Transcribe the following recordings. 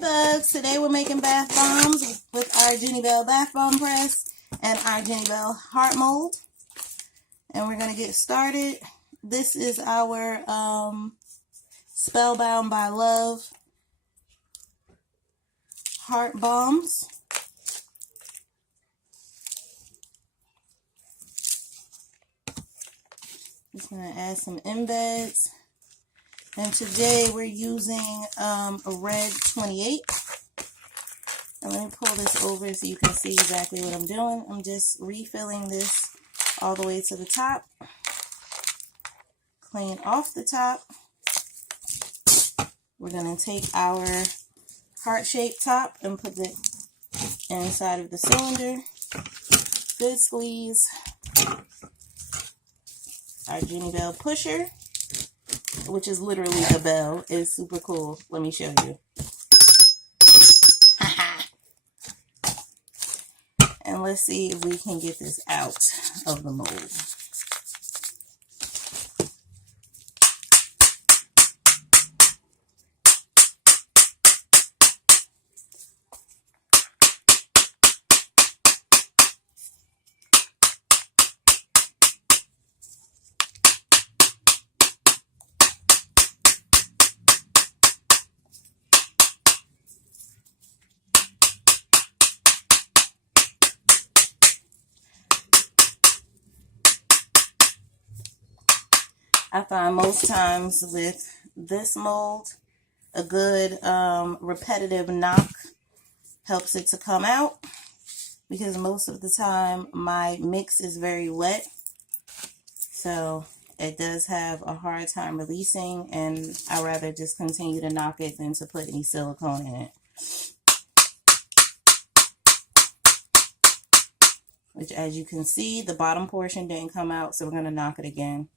Bugs. Today we're making bath bombs with our Jenny Bell bath bomb press and our Jenny Bell heart mold. And we're going to get started. This is our Spellbound by Love heart bombs. Just going to add some embeds. And today we're using a red 28. And let me pull this over so you can see exactly what I'm doing. I'm just refilling this all the way to the top. Clean off the top. We're going to take our heart-shaped top and put it inside of the cylinder. Good squeeze. Our Jenny Bell pusher, which is literally the bell, is super cool. Let me show you. And let's see if we can get this out of the mold. I find most times with this mold, a good repetitive knock helps it to come out, because most of the time my mix is very wet, so it does have a hard time releasing, and I'd rather just continue to knock it than to put any silicone in it. Which, as you can see, the bottom portion didn't come out, so we're going to knock it again.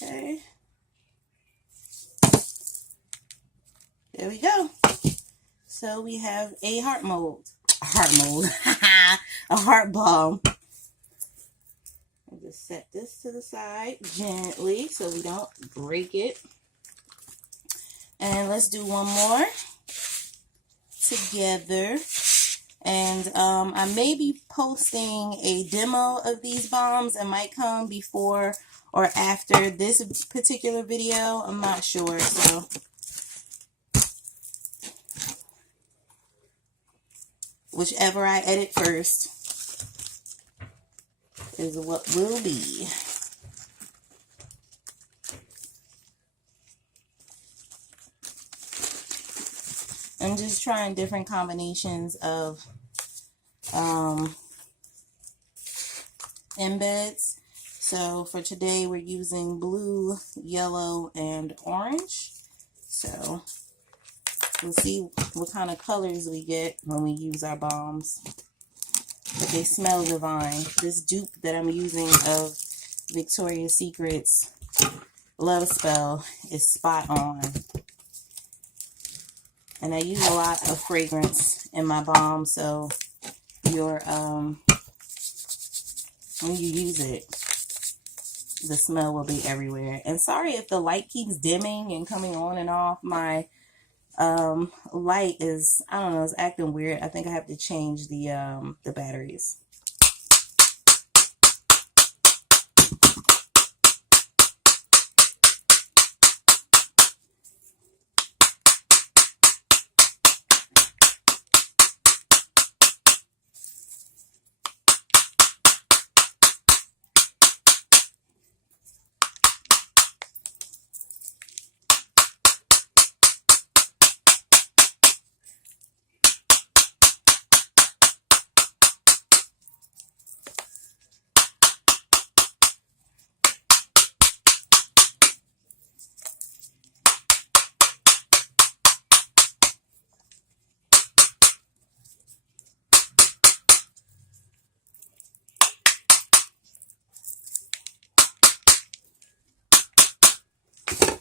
Okay, there we go. So we have a heart mold, a heart bomb. I'll just set this to the side gently so we don't break it. And let's do one more together. And I may be posting a demo of these bombs. It might come before or after this particular video. I'm not sure. So whichever I edit first is what will be. I'm just trying different combinations of embeds. So for today, we're using blue, yellow, and orange. So we'll see what kind of colors we get when we use our bombs. But they smell divine. This dupe that I'm using of Victoria's Secret's Love Spell is spot on. And I use a lot of fragrance in my bomb, so your when you use it, the smell will be everywhere. And sorry if the light keeps dimming and coming on and off. My light is, I don't know, it's acting weird. I think I have to change the batteries.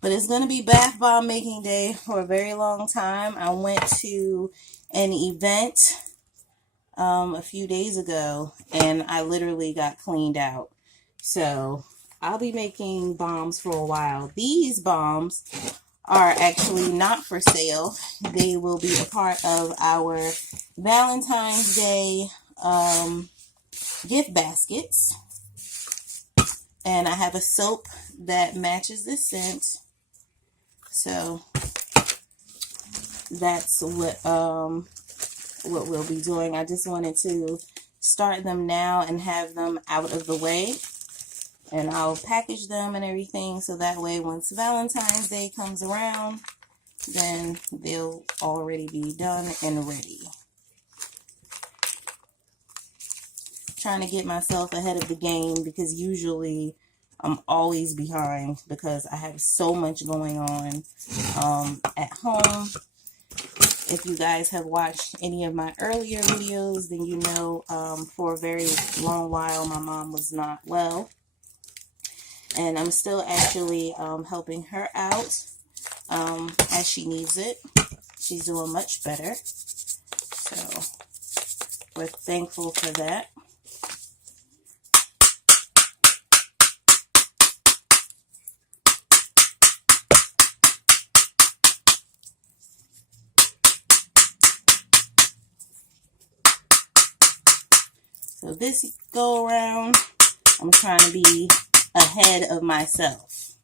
But it's going to be bath bomb making day for a very long time. I went to an event a few days ago, and I literally got cleaned out. So I'll be making bombs for a while. These bombs are actually not for sale. They will be a part of our Valentine's Day gift baskets. And I have a soap that matches this scent. So that's what we'll be doing. I just wanted to start them now and have them out of the way. And I'll package them and everything so that way once Valentine's Day comes around, then they'll already be done and ready. Trying to get myself ahead of the game because usually I'm always behind because I have so much going on at home. If you guys have watched any of my earlier videos, then you know for a very long while my mom was not well. And I'm still actually helping her out as she needs it. She's doing much better. So we're thankful for that. So this go around, I'm trying to be ahead of myself.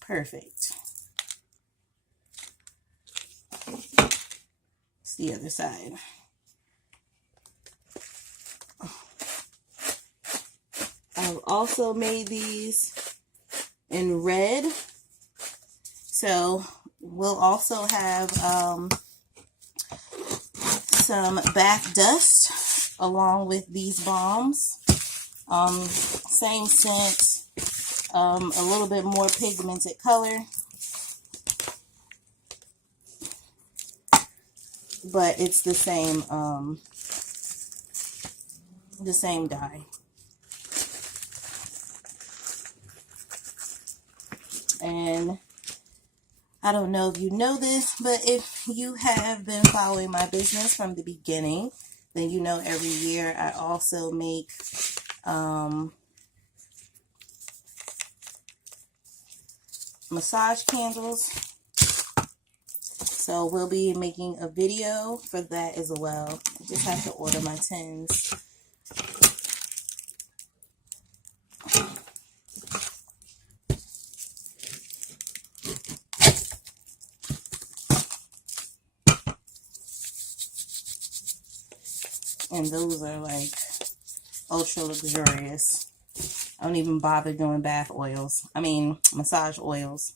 Perfect. It's the other side. I've also made these in red. So we'll also have some bath dust along with these bombs. Same scent, a little bit more pigmented color. But it's the same dye. And I don't know if you know this, but if you have been following my business from the beginning, then you know every year I also make massage candles. So we'll be making a video for that as well. I just have to order my tins. And those are like ultra luxurious. I don't even bother doing bath oils. I mean, massage oils.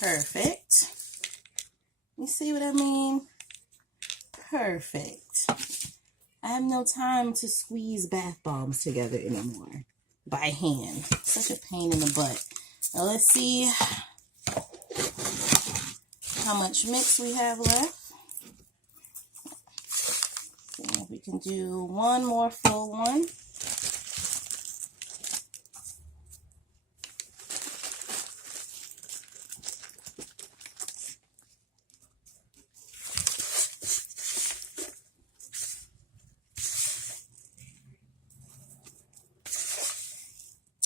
Perfect. You see what I mean? Perfect. I have no time to squeeze bath bombs together anymore by hand. Such a pain in the butt. Now let's see how much mix we have left. See if we can do one more full one.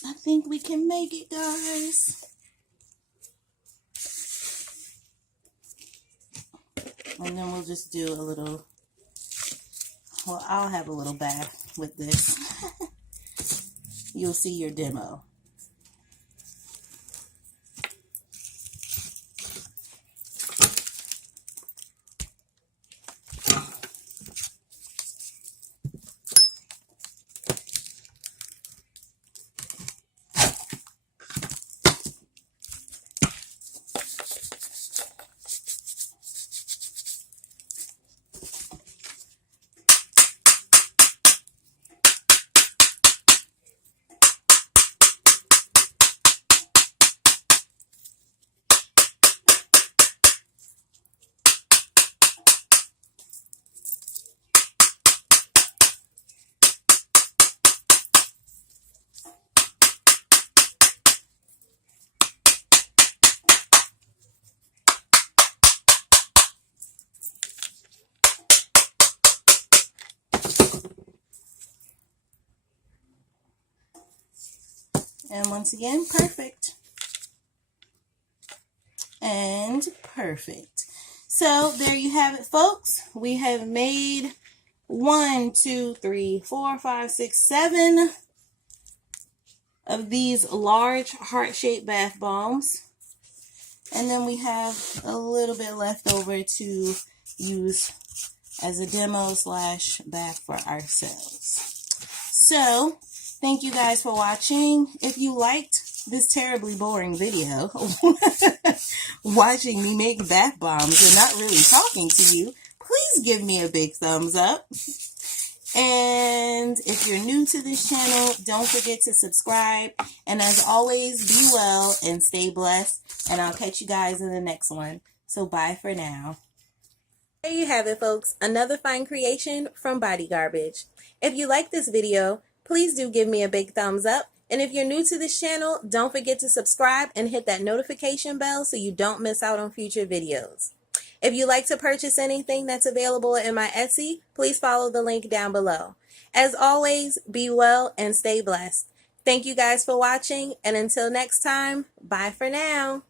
I think we can make it, guys. And then we'll just do a little Well, I'll have a little bath with this. You'll see your demo. And once again, perfect. And perfect. So there you have it, folks. We have made 1, 2, 3, 4, 5, 6, 7 of these large heart-shaped bath bombs. And then we have a little bit left over to use as a demo / bath for ourselves. So thank you guys for watching. If you liked this terribly boring video, watching me make bath bombs and not really talking to you, please give me a big thumbs up. And if you're new to this channel, don't forget to subscribe. And as always, be well and stay blessed. And I'll catch you guys in the next one. So bye for now. There you have it, folks. Another fine creation from BodyGarbage. If you like this video, please do give me a big thumbs up. And if you're new to this channel, don't forget to subscribe and hit that notification bell so you don't miss out on future videos. If you'd like to purchase anything that's available in my Etsy, please follow the link down below. As always, be well and stay blessed. Thank you guys for watching, and until next time, bye for now.